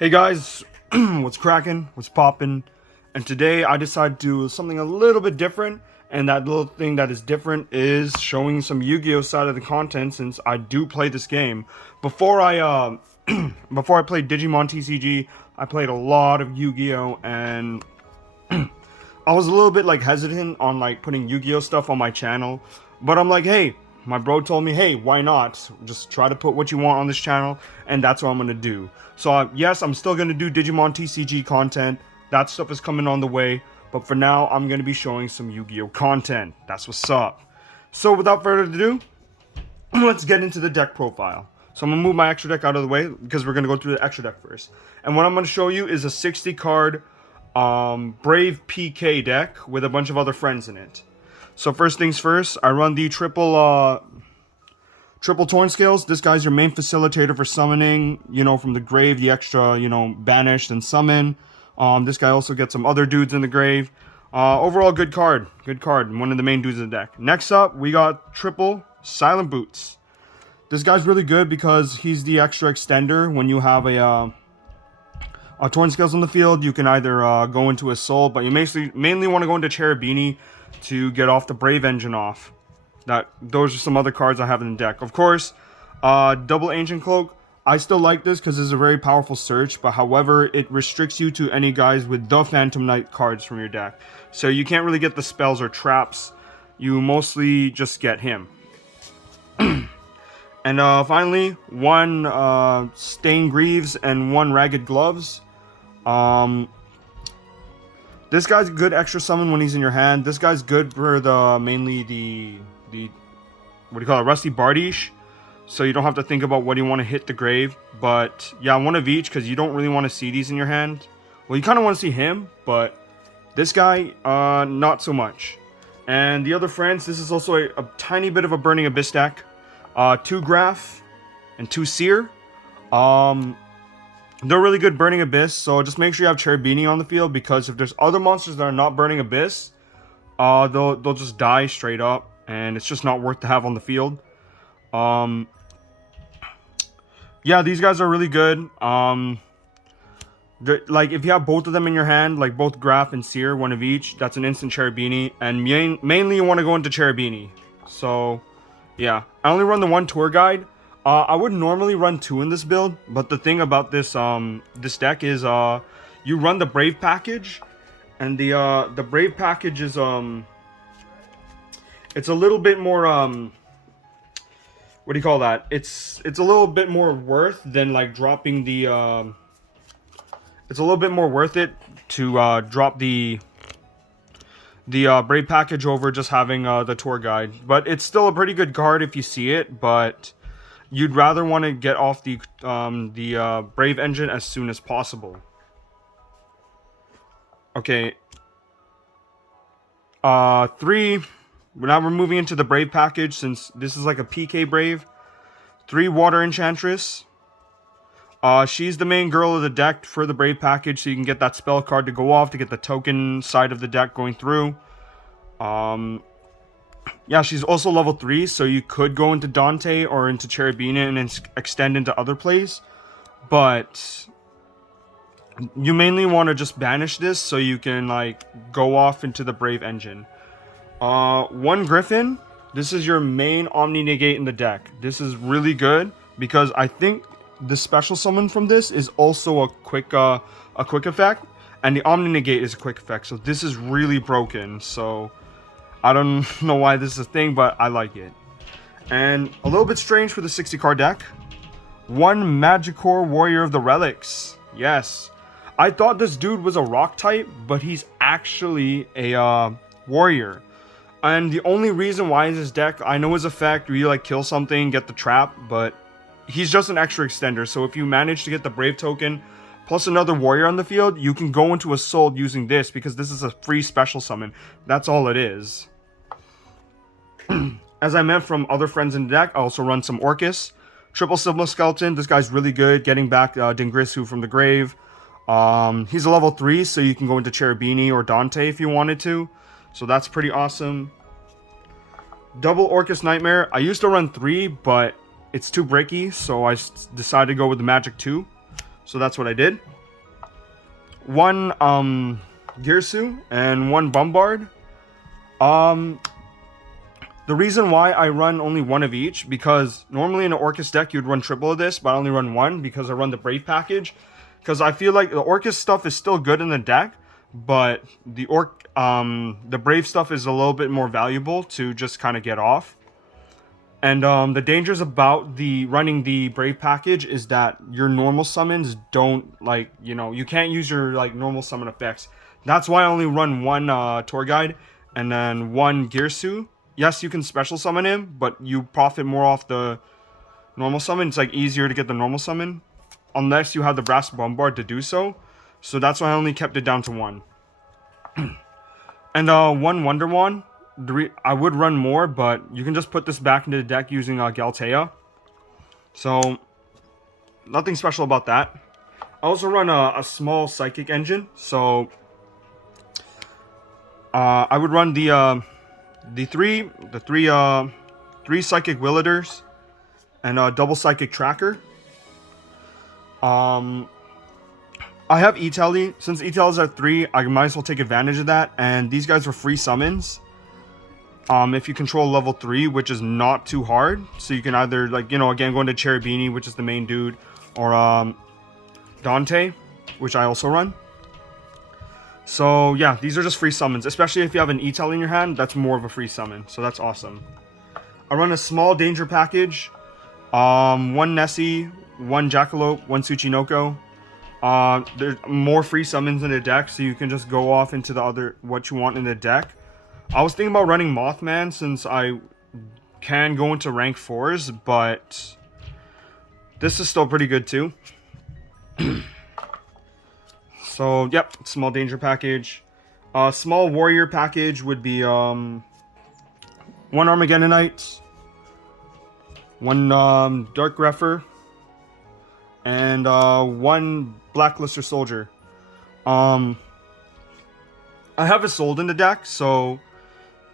Hey guys, what's cracking? What's popping? And today I decided to do something a little bit different, and that little thing that is different is showing some Yu-Gi-Oh side of the content, since I do play this game. Before I before I played Digimon TCG, I played a lot of Yu-Gi-Oh, and I was a little bit like hesitant on like putting Yu-Gi-Oh stuff on my channel, but I'm like, hey, my bro told me, hey, why not? Just try to put what you want on this channel, and that's what I'm gonna do. So yes, I'm still gonna do Digimon TCG content. That stuff is coming on the way, but for now, I'm gonna be showing some Yu-Gi-Oh content. That's what's up. So without further ado, let's get into the deck profile. So I'm gonna move my extra deck out of the way because we're gonna go through the extra deck first. And what I'm gonna show you is a 60 card Brave PK deck with a bunch of other friends in it. So first things first, I run the triple Torn Scales. This guy's your main facilitator for summoning, from the grave, the extra, banished and summon. This guy also gets some other dudes in the grave. Overall, good card. Good card. One of the main dudes in the deck. Next up, we got triple Silent Boots. This guy's really good because he's the extra extender. When you have a Torn Scales on the field, you can either go into Assault, but you mainly want to go into Cherubini to get off the Brave Engine off. Those are some other cards I have in the deck. Of course, double Ancient Cloak. I still like this because it's a very powerful search, but however, it restricts you to any guys with the Phantom Knight cards from your deck. So you can't really get the spells or traps. You mostly just get him. And finally, one Stained Greaves and one Ragged Gloves. This guy's a good extra summon when he's in your hand. This guy's good for mainly the what do you call it, Rusty Bardiche. So you don't have to think about what you want to hit the grave. But yeah, one of each, because you don't really want to see these in your hand. Well, you kind of want to see him, but this guy, not so much. And the other friends, this is also a tiny bit of a Burning Abyss deck. 2 Graph and 2 Seer. They're really good Burning Abyss, so just make sure you have Cherubini on the field, because if there's other monsters that are not Burning Abyss, they'll just die straight up, and it's just not worth to have on the field. Yeah, these guys are really good. Like, if you have both of them in your hand, like both Graph and Seer, one of each, that's an instant Cherubini, and mainly you want to go into Cherubini. So, yeah. I only run the 1 tour guide. I would normally run 2 in this build, but the thing about this this deck is you run the Brave package, and the Brave package is it's a little bit more what do you call that? It's a little bit more worth than like dropping the it's a little bit more worth it to drop the Brave package over just having the tour guide. But it's still a pretty good card if you see it, but you'd rather want to get off the Brave Engine as soon as possible. Okay. 3. Now we're moving into the Brave package, since this is like a PK Brave. 3 Water Enchantress. She's the main girl of the deck for the Brave package, so you can get that spell card to go off to get the token side of the deck going through. Yeah, she's also level 3, so you could go into Dante or into Cherubini and then extend into other plays. But you mainly want to just banish this so you can like go off into the Brave Engine. 1 Griffin. This is your main Omni Negate in the deck. This is really good because I think the special summon from this is also a quick effect, and the Omni Negate is a quick effect. So this is really broken. So I don't know why this is a thing, but I like it. And a little bit strange for the 60 card deck. 1 Magicore Warrior of the Relics. Yes. I thought this dude was a rock type, but he's actually a warrior. And the only reason why is his deck, I know his effect, where you like kill something, get the trap, but he's just an extra extender. So if you manage to get the Brave token plus another warrior on the field, you can go into Assault using this, because this is a free special summon. That's all it is. As I meant from other friends in the deck, I also run some Orcust. Triple Sigma Skeleton. This guy's really good, getting back Dingrisu from the grave. He's a level 3, so you can go into Cherubini or Dante if you wanted to. So that's pretty awesome. Double Orcust Nightmare. I used to run 3, but it's too bricky, so I decided to go with the Magic 2. So that's what I did. One Girsu and one Bombard. The reason why I run only one of each, because normally in an Orcust deck you'd run triple of this, but I only run one because I run the Brave package. Because I feel like the Orcust stuff is still good in the deck, but the Brave stuff is a little bit more valuable to just kind of get off. And the dangers about running the Brave package is that your normal summons don't, like, you know, you can't use your like normal summon effects. That's why I only run one Tour Guide and then one Girsu. Yes, you can special summon him, but you profit more off the normal summon. It's like easier to get the normal summon, unless you have the Brass Bombard to do so. So that's why I only kept it down to one. And one Wonder Wand. I would run more, but you can just put this back into the deck using Galtea. So nothing special about that. I also run a small Psychic engine, so I would run the three Psychic Willaders and a double Psychic Tracker. I have E-Tele. Since E-Tele is at 3, I might as well take advantage of that. And these guys are free summons. If you control level 3, which is not too hard. So you can either, like, you know, again, go into Cherubini, which is the main dude, or Dante, which I also run. So yeah, these are just free summons. Especially if you have an E-Tele in your hand, that's more of a free summon. So that's awesome. I run a small danger package. One Nessie, one Jackalope, one Tsuchinoko. There's more free summons in the deck, so you can just go off into the other what you want in the deck. I was thinking about running Mothman since I can go into rank 4s, but this is still pretty good too. So yep, small danger package. Small warrior package would be one Armageddonite, one Dark Grepher, and one Blacklister Soldier. I have Isolde in the deck, so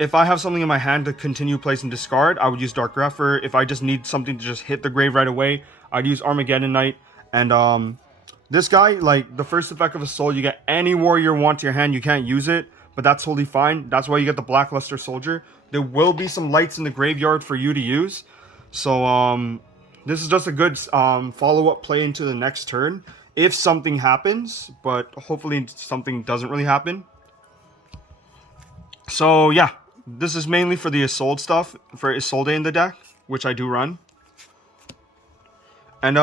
if I have something in my hand to continue placing discard, I would use Dark Grepher. If I just need something to just hit the grave right away, I'd use Armageddonite. And this guy, like, the first effect of Isolde, you get any warrior you want to your hand. You can't use it, but that's totally fine. That's why you get the Blackluster Soldier. There will be some lights in the graveyard for you to use. So this is just a good follow-up play into the next turn if something happens, but hopefully something doesn't really happen. So yeah, this is mainly for the Isolde stuff, for Isolde in the deck, which I do run. And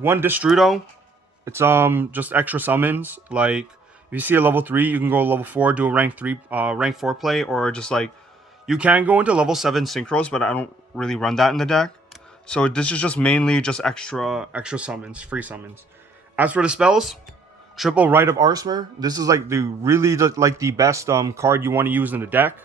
one Destrudo, it's just extra summons. Like, if you see a level 3, you can go level 4, do a rank 4 play, or just like, you can go into level 7 synchros, but I don't really run that in the deck. So this is just mainly just extra summons, free summons. As for the spells, triple Rite of Arsmer. This is like the best card you want to use in the deck.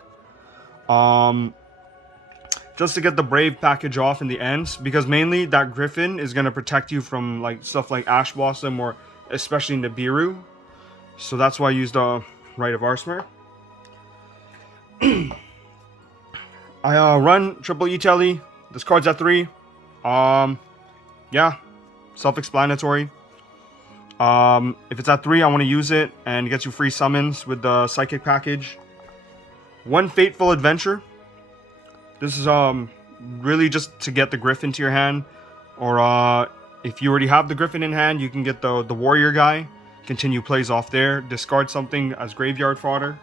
Just to get the Brave package off in the end, because mainly that Griffin is going to protect you from like stuff like Ash Blossom, or especially Nibiru. So that's why I used the Rite of Arsmer. I run triple E-Tele. This card's at 3. Yeah, self-explanatory. If it's at 3, I want to use it, and it gets you free summons with the Psychic package. One Fateful Adventure. This is really just to get the Griffin to your hand, or if you already have the Griffin in hand, you can get the Warrior guy. Continue plays off there. Discard something as graveyard fodder.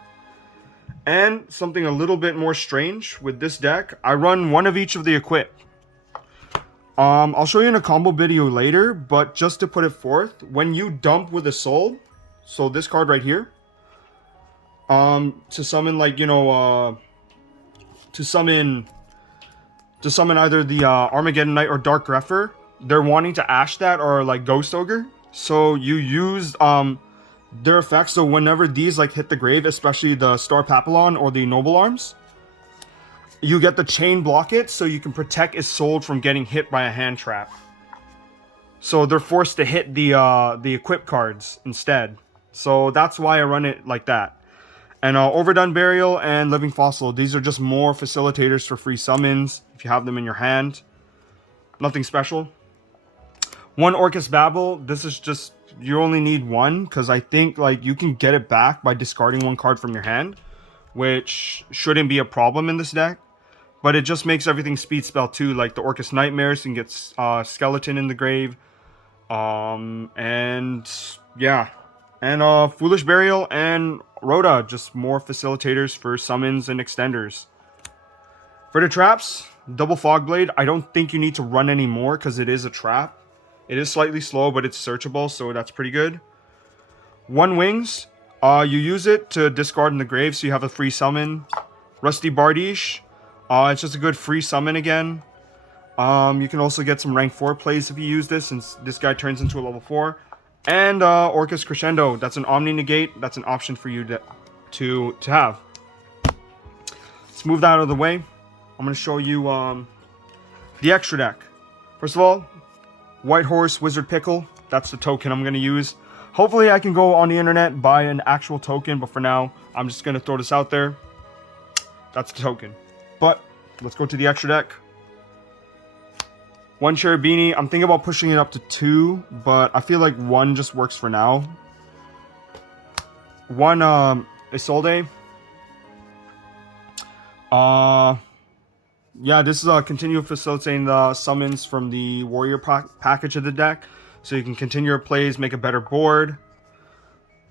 And something a little bit more strange with this deck, I run one of each of the equip. I'll show you in a combo video later, but just to put it forth, when you dump with Isolde, so this card right here, to summon, like, you know, to summon either the Armageddonite or Dark Grepher, they're wanting to Ash that or like Ghost Ogre, so you use their effects. So whenever these like hit the grave, especially the Star Papillon or the Noble Arms, you get the chain block it, so you can protect Isolde from getting hit by a hand trap. So they're forced to hit the equip cards instead. So that's why I run it like that. And Overdone Burial and Living Fossil, these are just more facilitators for free summons if you have them in your hand. Nothing special. One Orcust Babel. This is just, you only need one, because I think like you can get it back by discarding one card from your hand, which shouldn't be a problem in this deck. But it just makes everything speed spell too, like the Orcust Nightmares can get Skeleton in the grave. And yeah. And Foolish Burial and Rhoda, just more facilitators for summons and extenders. For the traps, double Fogblade. I don't think you need to run any more because it is a trap. It is slightly slow, but it's searchable, so that's pretty good. One Wings. You use it to discard in the grave, so you have a free summon. Rusty Bardiche. It's just a good free summon again. You can also get some rank 4 plays if you use this, since this guy turns into a level 4. And Orcust Crescendo. That's an Omni Negate. That's an option for you to have. Let's move that out of the way. I'm going to show you the extra deck. First of all, White Horse Wizard Pickle. That's the token I'm going to use. Hopefully I can go on the internet, buy an actual token, but for now, I'm just going to throw this out there. That's the token. But let's go to the extra deck. One Cherubini. I'm thinking about pushing it up to 2, but I feel like 1 just works for now. One Isolde. Yeah, this is continue facilitating the summons from the warrior package of the deck, so you can continue your plays, make a better board.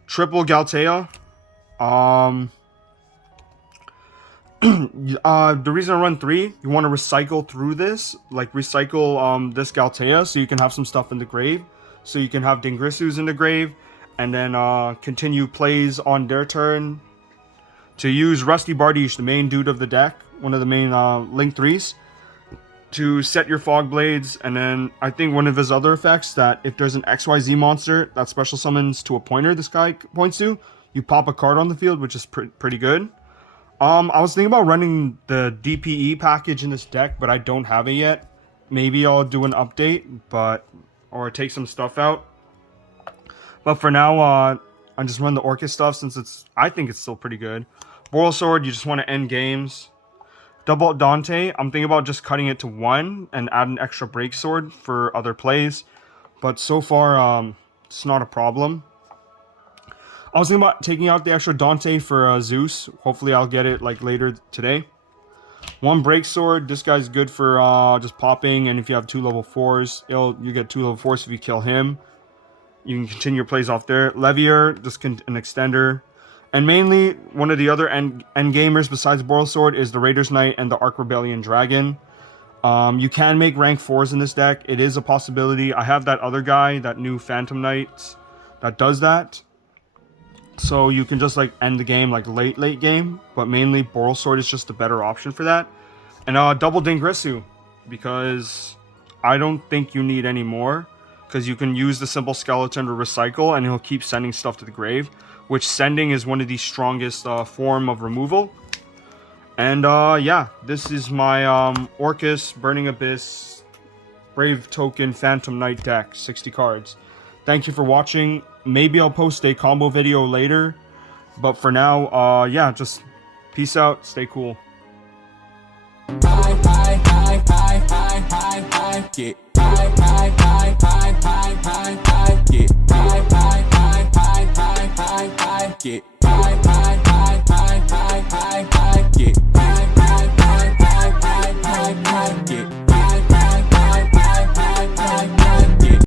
Triple Galtea. The reason I run 3, you want to recycle through this, like recycle this Galtea, so you can have some stuff in the grave, so you can have Dingrisu's in the grave, and then continue plays on their turn. To use Rusty Bardiche, the main dude of the deck, one of the main Link 3s, to set your Fog Blades, and then I think one of his other effects, that if there's an XYZ monster that special summons to a pointer this guy points to, you pop a card on the field, which is pretty good. I was thinking about running the DPE package in this deck, but I don't have it yet. Maybe I'll do an update, or take some stuff out. But for now, I just run the Orcust stuff, since I think it's still pretty good. Boral Sword, you just want to end games. Double Dante, I'm thinking about just cutting it to 1 and add an extra Break Sword for other plays. But so far, it's not a problem. I was thinking about taking out the extra Dante for Zeus. Hopefully I'll get it like later today. One Break Sword, this guy's good for just popping, and if you have 2 level 4s, you get 2 level 4s if you kill him. You can continue your plays off there. Levier, just an extender. And mainly, one of the other end gamers besides Boral Sword is the Raiders Knight and the Ark Rebellion Dragon. You can make rank 4s in this deck. It is a possibility. I have that other guy, that new Phantom Knight, that does that. So you can just like end the game like late game. But mainly, Boral Sword is just a better option for that. And double Dingrisu, because I don't think you need any more. Because you can use the simple skeleton to recycle, and he'll keep sending stuff to the grave, which sending is one of the strongest form of removal. And yeah, this is my Orcust Burning Abyss Brave Token Phantom Knight deck, 60 cards. Thank you for watching. Maybe I'll post a combo video later, but for now, yeah, just peace out, stay cool. Yeah.